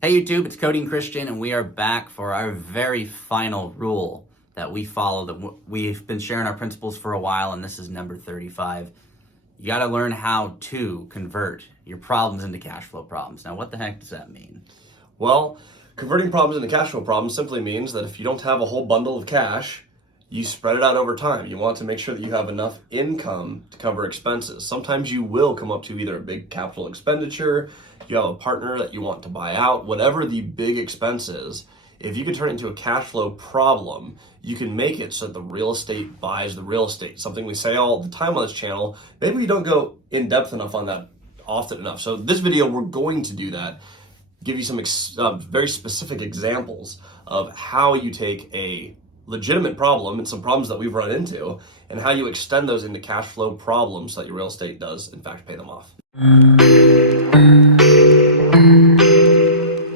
Hey YouTube, it's Cody and Christian, and we are back for our very final rule that we follow. That we've been sharing our principles for a while, and this is number 35. You got to learn how to convert your problems into cash flow problems. Now, what the heck does that mean? Well, converting problems into cash flow problems simply means that if you don't have a whole bundle of cash, you spread it out over time. You want to make sure that you have enough income to cover expenses. Sometimes you will come up to either a big capital expenditure, you have a partner that you want to buy out, whatever the big expense is. If you can turn it into a cash flow problem, you can make it so that the real estate buys the real estate. Something we say all the time on this channel. Maybe we don't go in depth enough on that often enough. So this video, we're going to do that. Give you some very specific examples of how you take a legitimate problem and some problems that we've run into and how you extend those into cash flow problems so that your real estate does in fact pay them off.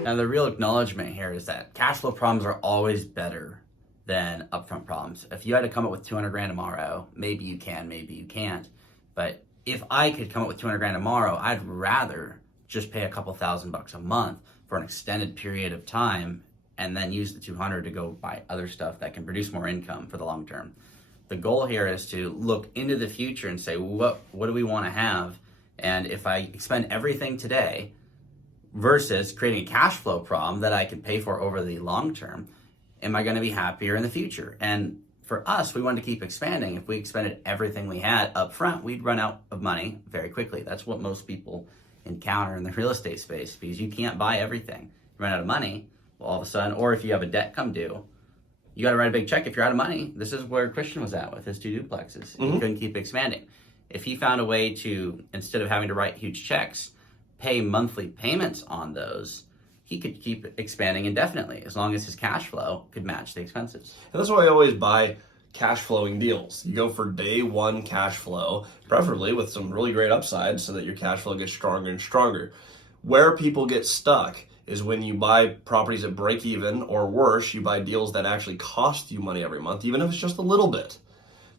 Now, the real acknowledgement here is that cash flow problems are always better than upfront problems. If you had to come up with 200 grand tomorrow, maybe you can, maybe you can't. But if I could come up with 200 grand tomorrow, I'd rather just pay a couple $1,000 a month for an extended period of time and then use the 200 to go buy other stuff that can produce more income for the long term. The goal here is to look into the future and say, what do we want to have? And if I expend everything today versus creating a cash flow problem that I can pay for over the long term, am I going to be happier in the future? And for us, we wanted to keep expanding. If we expended everything we had up front, we'd run out of money very quickly. That's what most people encounter in the real estate space, because you can't buy everything. You run out of money, well, all of a sudden, or if you have a debt come due, you got to write a big check. If you're out of money, this is where Christian was at with his 2 duplexes. He couldn't keep expanding. If he found a way to, instead of having to write huge checks, pay monthly payments on those, he could keep expanding indefinitely as long as his cash flow could match the expenses. And that's why I always buy cash flowing deals. You go for day one cash flow, preferably with some really great upside so that your cash flow gets stronger and stronger. Where people get stuck is when you buy properties at break even, or worse, you buy deals that actually cost you money every month, even if it's just a little bit.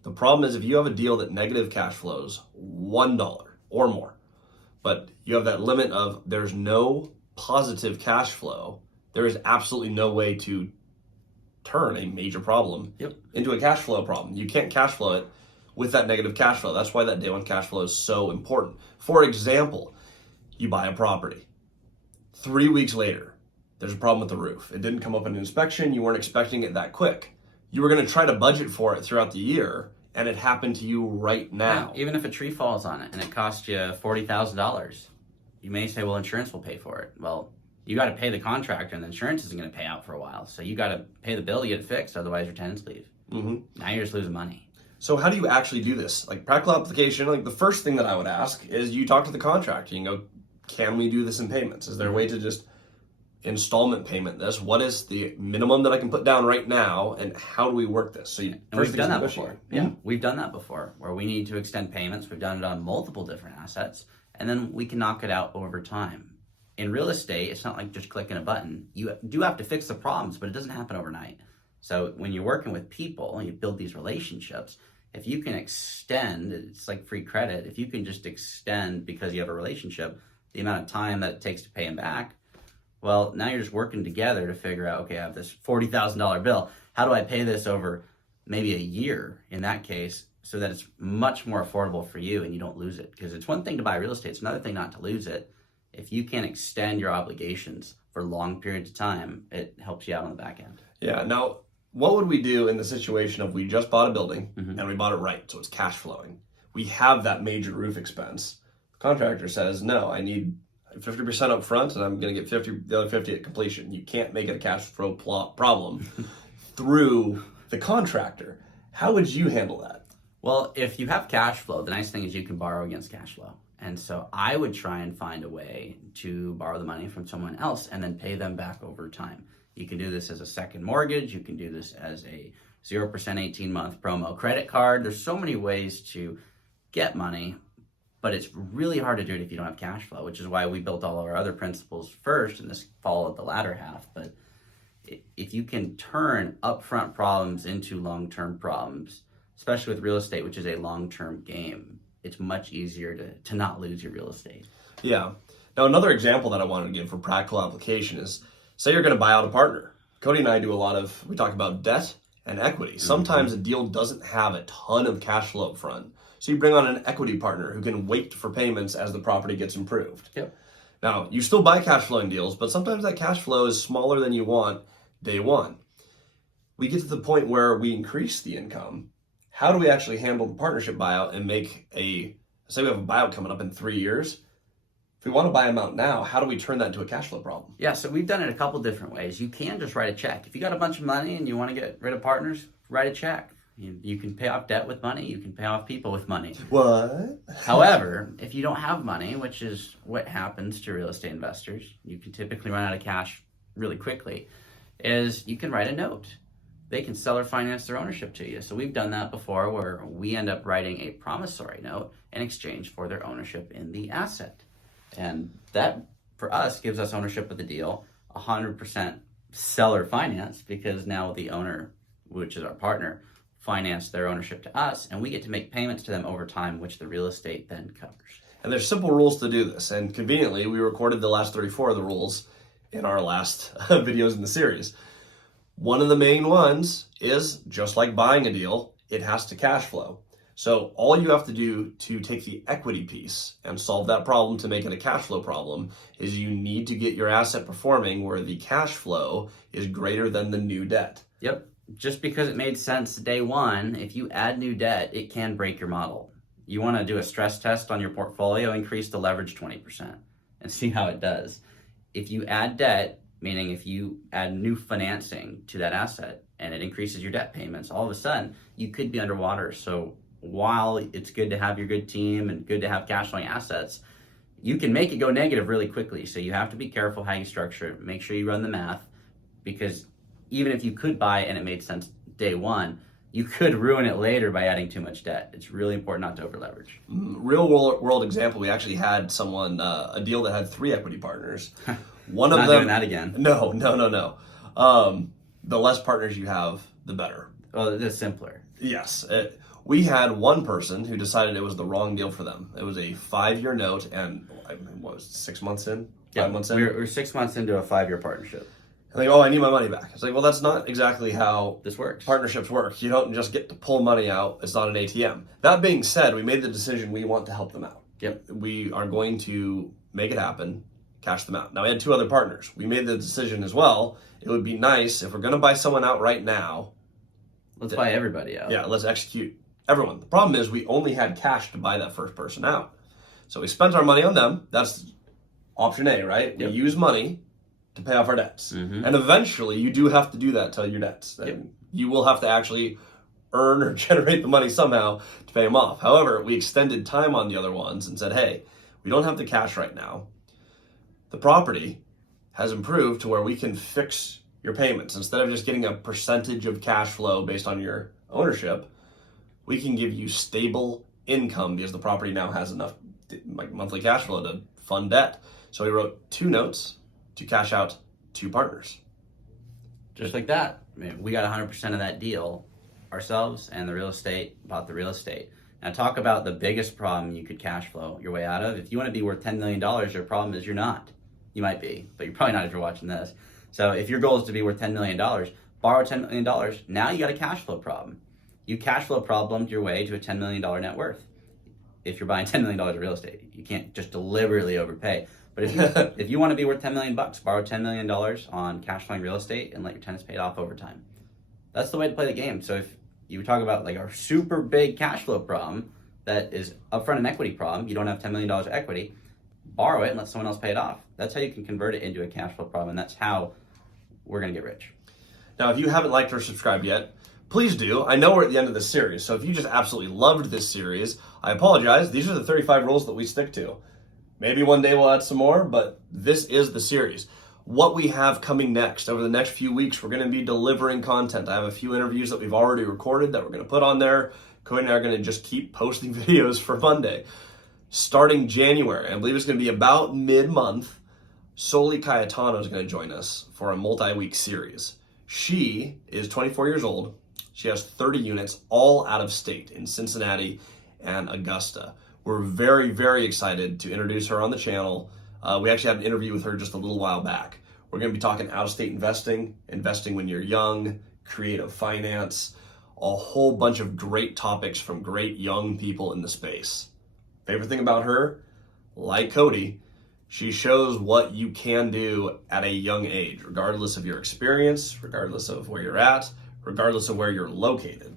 The problem is if you have a deal that negative cash flows $1 or more, but you have that limit of there's no positive cash flow, there is absolutely no way to turn a major problem into a cash flow problem. You can't cash flow it with that negative cash flow. That's why that day one cash flow is so important. For example, you buy a property. 3 weeks later, there's a problem with the roof. It didn't come up in an inspection. You weren't expecting it that quick. You were going to try to budget for it throughout the year, and it happened to you right now. Yeah, even if a tree falls on it and it costs you $40,000, you may say, well, insurance will pay for it. Well, you got to pay the contractor, and the insurance isn't going to pay out for a while. So you got to pay the bill to get it fixed, otherwise your tenants leave. Now you're just losing money. So how do you actually do this? Like practical application, like the first thing that I would ask is you talk to the contractor. You go, can we do this in payments? Is there a way to just installment payment this? What is the minimum that I can put down right now, and how do we work this? So and we've done that before. Yeah, we've done that before, where we need to extend payments. We've done it on multiple different assets, and then we can knock it out over time. In real estate, it's not like just clicking a button. You do have to fix the problems, but it doesn't happen overnight. So when you're working with people and you build these relationships, if you can extend, it's like free credit. If you can just extend because you have a relationship, the amount of time that it takes to pay them back, well, now you're just working together to figure out, okay, I have this $40,000 bill. How do I pay this over maybe a year in that case, so that it's much more affordable for you and you don't lose it? Because it's one thing to buy real estate. It's another thing not to lose it. If you can extend your obligations for long periods of time, it helps you out on the back end. Yeah. Now, what would we do in the situation of we just bought a building and we bought it right, so it's cash flowing? We have that major roof expense. The contractor says, no, I need 50% up front and I'm going to get the other 50 at completion. You can't make it a cash flow problem through the contractor. How would you handle that? Well, if you have cash flow, the nice thing is you can borrow against cash flow. And so I would try and find a way to borrow the money from someone else and then pay them back over time. You can do this as a second mortgage. You can do this as a 0% 18-month promo credit card. There's so many ways to get money, but it's really hard to do it if you don't have cash flow, which is why we built all of our other principles first, and this followed the latter half. But if you can turn upfront problems into long-term problems, especially with real estate, which is a long-term game, it's much easier to not lose your real estate. Yeah. Now, another example that I wanted to give for practical application is, say you're going to buy out a partner. Cody and I do we talk about debt and equity. Sometimes a deal doesn't have a ton of cash flow up front. So you bring on an equity partner who can wait for payments as the property gets improved. Yep. Now, you still buy cash flowing deals, but sometimes that cash flow is smaller than you want day one. We get to the point where we increase the income. How do we actually handle the partnership buyout and say we have a buyout coming up in 3 years? If we want to buy them out now, how do we turn that into a cash flow problem? Yeah, so we've done it a couple different ways. You can just write a check. If you got a bunch of money and you want to get rid of partners, write a check. You can pay off debt with money. You can pay off people with money. What? However, if you don't have money, which is what happens to real estate investors, you can typically run out of cash really quickly, is you can write a note. They can sell or finance their ownership to you. So we've done that before where we end up writing a promissory note in exchange for their ownership in the asset. And that, for us, gives us ownership of the deal, 100% seller finance, because now the owner, which is our partner, finance their ownership to us, and we get to make payments to them over time, which the real estate then covers. And there's simple rules to do this. And conveniently, we recorded the last 34 of the rules in our last videos in the series. One of the main ones is, just like buying a deal, it has to cash flow. So all you have to do to take the equity piece and solve that problem to make it a cash flow problem is you need to get your asset performing where the cash flow is greater than the new debt. Yep. Just because it made sense day one, if you add new debt, it can break your model. You want to do a stress test on your portfolio, increase the leverage 20% and see how it does. If you add debt, meaning if you add new financing to that asset and it increases your debt payments, all of a sudden you could be underwater. So while it's good to have your good team and good to have cash flowing assets, you can make it go negative really quickly. So you have to be careful how you structure it. Make sure you run the math, because even if you could buy it and it made sense day one, you could ruin it later by adding too much debt. It's really important not to over leverage. Real world example, we actually had someone, a deal that had 3 equity partners. One of Not them, doing that again. No. The less partners you have, the better. Well, it is simpler. Yes. We had one person who decided it was the wrong deal for them. It was a 5-year note, and what was it, 6 months in? 5 months in? We're 6 months into a 5-year partnership. And they go, I need my money back. It's like, well, that's not exactly how This works. partnerships work. You don't just get to pull money out. It's not an ATM. That being said, we made the decision we want to help them out. Yep. We are going to make it happen, cash them out. Now, we had 2 other partners. We made the decision as well. It would be nice if we're going to buy someone out right now. Let's buy everybody out. Yeah, let's execute everyone. The problem is we only had cash to buy that first person out. So we spent our money on them. That's option A, right? Yep. We use money to pay off our debts. And eventually you do have to do that to your debts. Yep. You will have to actually earn or generate the money somehow to pay them off. However, we extended time on the other ones and said, hey, we don't have the cash right now. The property has improved to where we can fix your payments. Instead of just getting a percentage of cash flow based on your ownership, we can give you stable income because the property now has enough monthly cash flow to fund debt. So we wrote 2 notes to cash out 2 partners. Just like that. I mean, we got 100% of that deal ourselves, and the real estate bought the real estate. Now talk about the biggest problem you could cash flow your way out of. If you want to be worth $10 million, your problem is you're not. You might be, but you're probably not if you're watching this. So if your goal is to be worth $10 million, borrow $10 million. Now you got a cash flow problem. You cash flow problemed your way to a $10 million net worth. If you're buying $10 million of real estate, you can't just deliberately overpay. But if you want to be worth $10 million, borrow $10 million on cash flowing real estate and let your tenants pay it off over time. That's the way to play the game. So if you talk about like a super big cash flow problem that is upfront an equity problem, you don't have $10 million of equity, borrow it and let someone else pay it off. That's how you can convert it into a cash flow problem, and that's how we're going to get rich. Now, if you haven't liked or subscribed yet, please do. I know we're at the end of this series, so if you just absolutely loved this series, I apologize. These are the 35 rules that we stick to. Maybe one day we'll add some more, but this is the series. What we have coming next, over the next few weeks, we're going to be delivering content. I have a few interviews that we've already recorded that we're going to put on there. Cody and I are going to just keep posting videos for Monday. Starting January, I believe it's going to be about mid-month, Soli Cayetano is going to join us for a multi-week series. She is 24 years old. She has 30 units, all out of state in Cincinnati and Augusta. We're very, very excited to introduce her on the channel. We actually had an interview with her just a little while back. We're going to be talking out-of-state investing, investing when you're young, creative finance, a whole bunch of great topics from great young people in the space. Favorite thing about her, like Cody, she shows what you can do at a young age, regardless of your experience, regardless of where you're at, regardless of where you're located.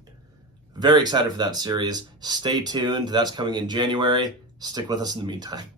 Very excited for that series. Stay tuned. That's coming in January. Stick with us in the meantime.